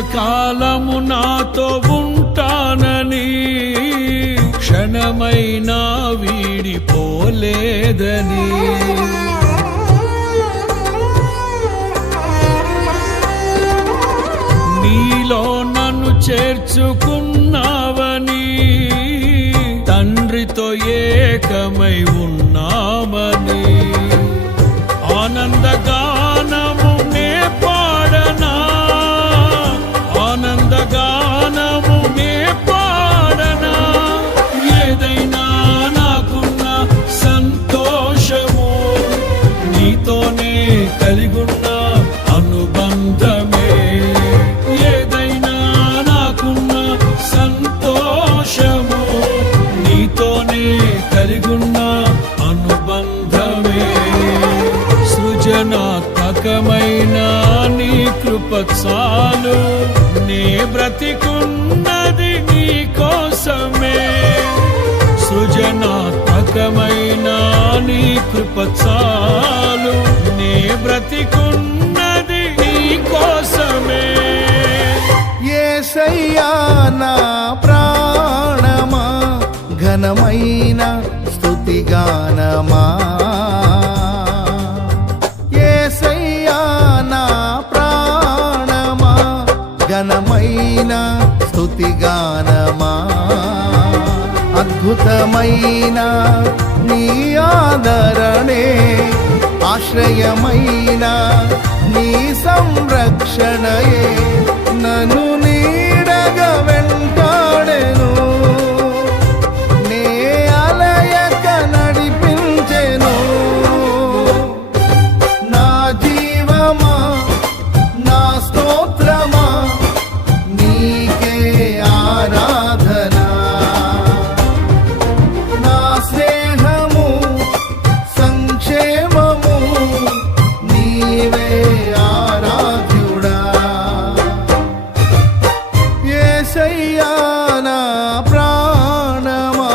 చిరకాలము నాతో ఉంటానని క్షణమైనా వీడిపోలేదని నీలో నన్ను చేర్చుకున్నావని తండ్రితో ఏకమై ఉన్నామని ఆనందగానము నే పాడనా ఆనందగానము నే పాడనా ఏదైనా నాకున్న సంతోషము నీతోనే కలిగున్న అనుబంధమే ఏదైనా నాకున్న సంతోషము నీతోనే కలిగున్న అనుబంధమే సృజనాత్మకమైన నీ కృప చాలు నే బ్రతికున్నది నీ కోసమే సృజనాత్మకమైన నీ కృప చాలు నే బ్రతికున్నది నీ కోసమే యేసయ్యా నా ప్రాణమా ఘనమైన స్తుతిగానమా యేసయ్యా నా ప్రాణమా ఘనమైన స్తుతిగానమా అద్భుతమైన నీ ఆదరణే ఆశ్రయమైన నీ సంరక్షణయే నన్ను నీడగా వెంటాడెను నే అలయక నడిపించెను నా జీవమా నా స్తోత్రమా నీకే ఆరాధన నా స్నేహము సంక్షేమము నీవే ఆరాధ్యుడా యేసయ్యా నా ప్రాణమా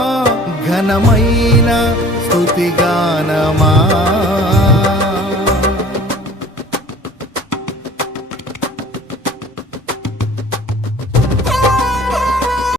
ఘనమై